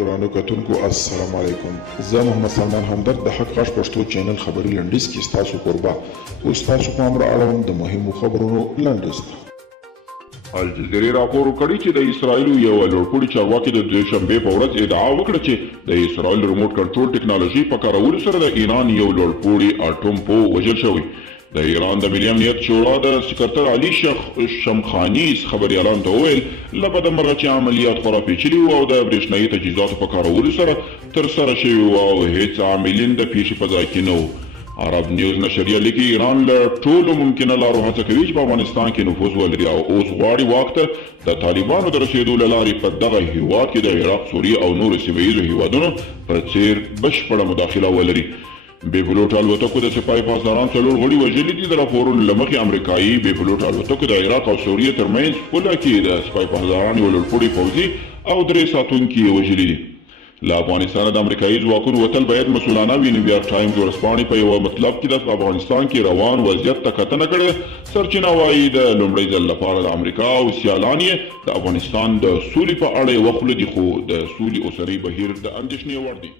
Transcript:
ګرانو کتونکو السلام علیکم. زه محمد سلمان همدرد د حق غږ پښتو چینل خبري لنډیز کې ستاسو قربا اوس تاسو پام را اړوم د مهمو خبرونو لنډیز ته. الجزیرې راپور کړی چې د اسرایلو یو لوړپوړي چارواکي د دوشنبې په ورځ ادعا وکړه چې د اسرایل ریموټ کنټرول ټکنالوژي په کارولو سره د ایران یو لوړپوړي اټوم بم وژل شوی. د ایران د ملي امنیت شورا د سکرتر علي شمخاني خبريالانو ته وویل له بده مرغه چې عملیات خورا پیچلي وو او د برېښنایي تجهیزاتو په کارولو سره ترسره شوي وو او هیڅ عاملین د پیښې په ځای کې نه وو. عرب نیوز نشریه لیکي ایران له ټولو ممکنه لارو هڅه کوي چې په افغانستان کې نفوذ ولري او اوس غواړي واک ته د طالبانو د رسېدو له لارې په دغه هیواد کې د عراق، سوریې او نورو سیمه ییزو هیوادونو په څیر بشپړه مداخله ولري. بې پلوټ الوتکو د سپاه پاسداران څلور غړي وژلي دي. د راپورونو له مخې امریکایي بې پلوټ الوتکو د عراق او سوریې ترمنځ پوله کې د سپاه پاسداران یو لوړپوړي پوځي او درې ساتونکي یې وژلي دي. له افغانستانه د امریکایي ځواکونو وتل باید مسؤلانه وي. نیویارک ټایمز ورځپاڼې په یوه مطلب کې د افغانستان کې روان وضعیت ته کتنه کړې. سرچینه وایي د لومړي ځل لپاره د امریکا او سیالان یې د افغانستان د سولې په اړه وخوله دي، خو د سولې اوسنی بهیر د اندېښنې وړ دی.